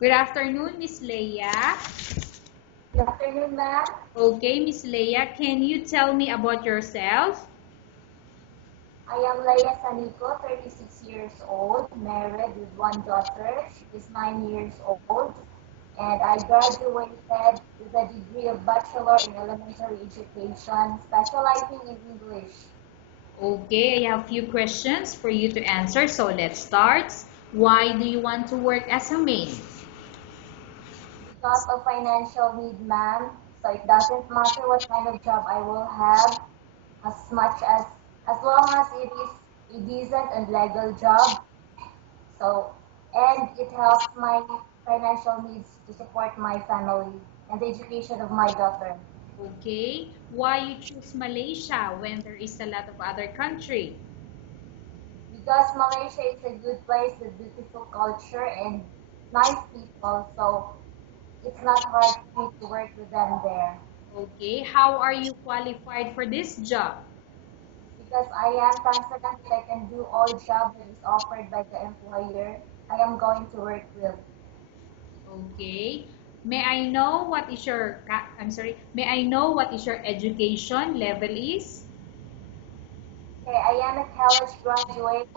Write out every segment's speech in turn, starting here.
Good afternoon, Miss Leia. Good afternoon, ma'am. Okay, Miss Leia, can you tell me about yourself? I am Leia Sanico, 36 years old, married with one daughter. She is 9 years old, and I graduated with a degree of Bachelor in Elementary Education, specializing in English. Okay, I have a few questions for you to answer, so let's start. Why do you want to work as a maid? Because of financial need, ma'am, so it doesn't matter what kind of job I will have, as long as it is a decent and legal job. So, and it helps my financial needs to support my family and the education of my daughter. Okay, why you choose Malaysia when there is a lot of other country? Because Malaysia is a good place with beautiful culture and nice people, so it's not hard for me to work with them there. Okay, how are you qualified for this job? Because I am confident that I can do all job that is offered by the employer I am going to work with. Okay, may I know what is your, may I know what is your education level is? Okay, I am a college graduate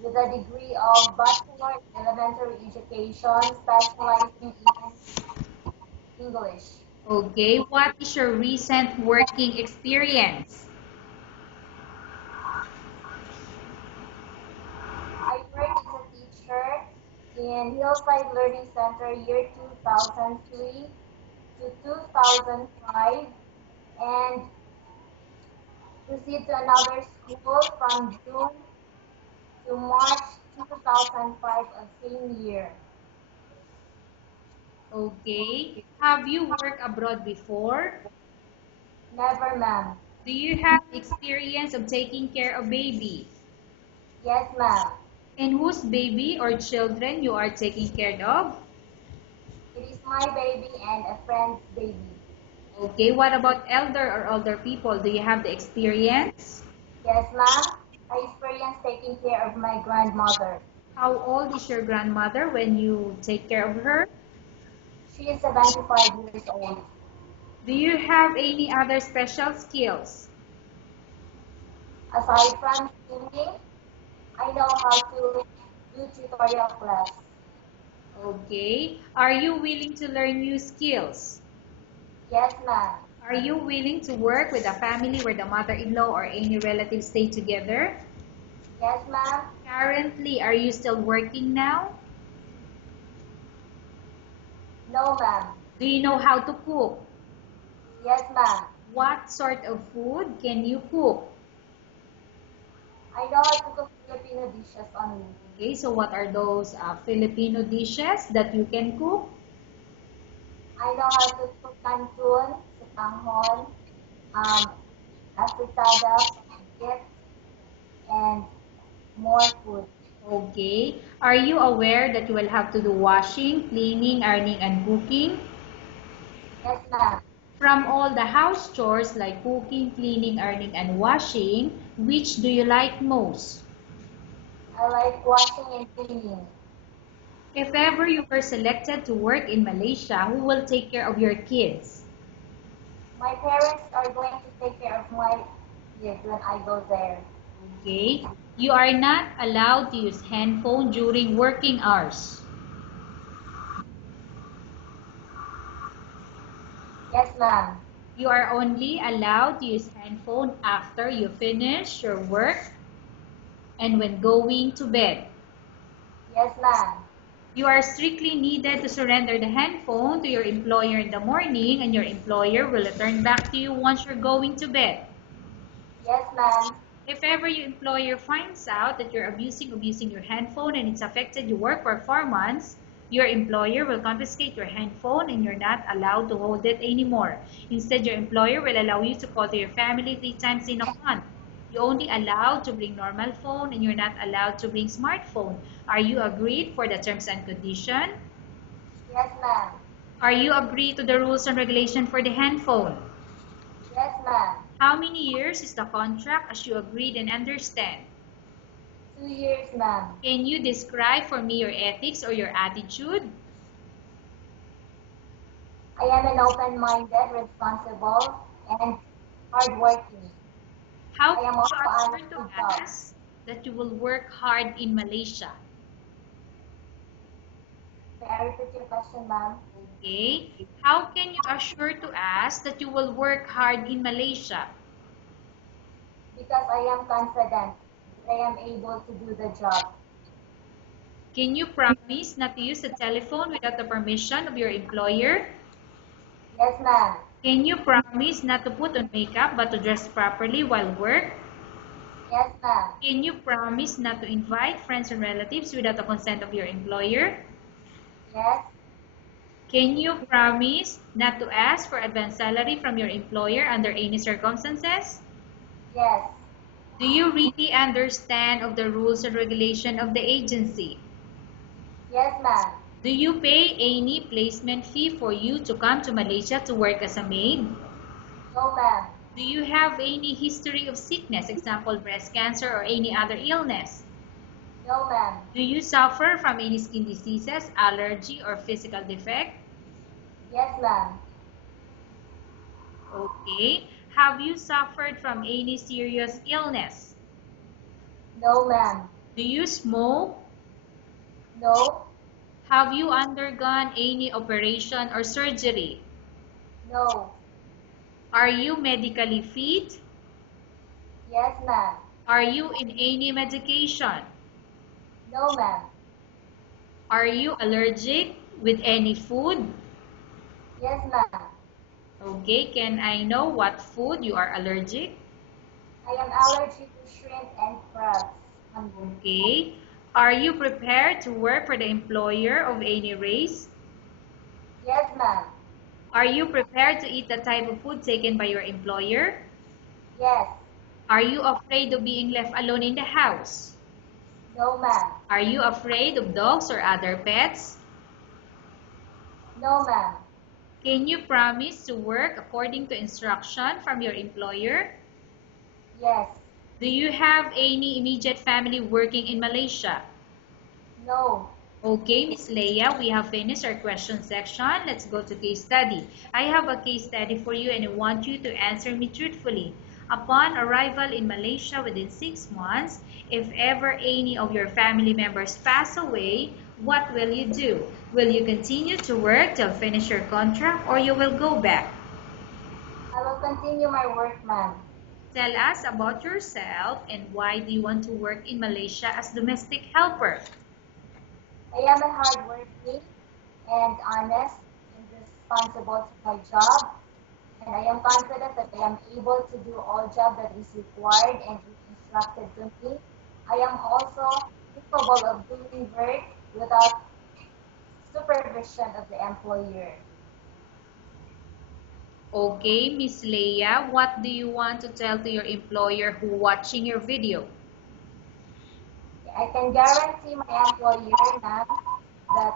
with a degree of Bachelor in Elementary Education, specializing in English. Okay, what is your recent working experience? I worked as a teacher in Hillside Learning Center year 2003 to 2005 and proceed to another school from June to March 2005 of same year. Okay, have you worked abroad before? Never, ma'am. Do you have experience of taking care of babies? Yes, ma'am. And whose baby or children you are taking care of? It is my baby and a friend's baby. Okay, what about elder or older people? Do you have the experience? Yes, ma'am. I experienced taking care of my grandmother. How old is your grandmother when you take care of her? She is 75 years old. Do you have any other special skills? Aside from singing, I know how to do tutorial class. Okay, are you willing to learn new skills? Yes, ma'am. Are you willing to work with a family where the mother-in-law or any relatives stay together? Yes, ma'am. Currently, are you still working now? No, ma'am. Do you know how to cook? Yes, ma'am. What sort of food can you cook? I know how to cook Filipino dishes only. Okay, so what are those Filipino dishes that you can cook? I know how to cook canton, sitanghon, afritada, pancit, and more food. Okay, are you aware that you will have to do washing, cleaning, ironing, and cooking? Yes, ma'am. From all the house chores like cooking, cleaning, ironing, and washing, which do you like most? I like washing and cleaning. If ever you were selected to work in Malaysia, who will take care of your kids? My parents are going to take care of my kids when I go there. Okay, you are not allowed to use handphone during working hours. Yes, ma'am. You are only allowed to use handphone after you finish your work and when going to bed. Yes, ma'am. You are strictly needed to surrender the handphone to your employer in the morning and your employer will return back to you once you're going to bed. Yes, ma'am. If ever your employer finds out that you're abusing your handphone and it's affected your work performance, your employer will confiscate your handphone and you're not allowed to hold it anymore. Instead, your employer will allow you to call to your family 3 times in a month. You're only allowed to bring normal phone and you're not allowed to bring smartphone. Are you agreed for the terms and condition? Yes, ma'am. Are you agreed to the rules and regulation for the handphone? Yes, ma'am. How many years is the contract as you agreed and understand? 2 years, ma'am. Can you describe for me your ethics or your attitude? I am an open-minded, responsible, and hardworking. How I can am you also assure honest to with God. us that you will work hard in Malaysia? May I repeat your question, ma'am? Okay. How can you assure to us that you will work hard in Malaysia? Because I am confident that I am able to do the job. Can you promise not to use the telephone without the permission of your employer? Yes, ma'am. Can you promise not to put on makeup but to dress properly while work? Yes, ma'am. Can you promise not to invite friends and relatives without the consent of your employer? Yes. Can you promise not to ask for advance salary from your employer under any circumstances? Yes. Do you really understand of the rules and regulation of the agency? Yes, ma'am. Do you pay any placement fee for you to come to Malaysia to work as a maid? No, ma'am. Do you have any history of sickness, example breast cancer or any other illness? No, ma'am. Do you suffer from any skin diseases, allergy, or physical defect? Yes, ma'am. Okay. Have you suffered from any serious illness? No, ma'am. Do you smoke? No. Have you undergone any operation or surgery? No. Are you medically fit? Yes, ma'am. Are you in any medication? No, ma'am. Are you allergic with any food? Yes, ma'am. Okay, can I know what food you are allergic? I am allergic to shrimp and crabs. Okay. Are you prepared to work for the employer of any race? Yes, ma'am. Are you prepared to eat the type of food taken by your employer? Yes. Are you afraid of being left alone in the house? No, ma'am. Are you afraid of dogs or other pets? No, ma'am. Can you promise to work according to instruction from your employer? Yes. Do you have any immediate family working in Malaysia? No. Okay, Miss Leia, we have finished our question section. Let's go to case study. I have a case study for you and I want you to answer me truthfully. Upon arrival in Malaysia within 6 months, if ever any of your family members pass away, what will you do? Will you continue to work till finish your contract or you will go back? I will continue my work, ma'am. Tell us about yourself and why do you want to work in Malaysia as domestic helper? I am a hardworking and honest and responsible to my job, and I am confident that I am able to do all job that is required and is instructed to me. I am also capable of doing work without supervision of the employer. Okay, Miss Leia, what do you want to tell to your employer who watching your video? I can guarantee my employer, ma'am, that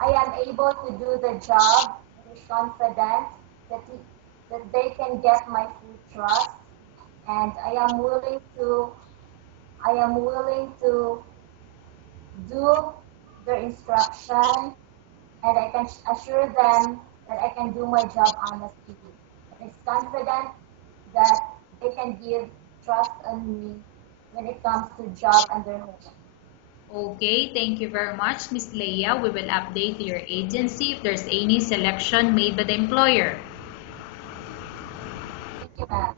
I am able to do the job and is confident that they can get my full trust, and I am willing to do their instruction, and I can assure them that I can do my job honestly. And is confident that they can give trust on me when it comes to job and their home. Okay, thank you very much, Miss Leia. We will update your agency if there's any selection made by the employer. Thank you, ma'am.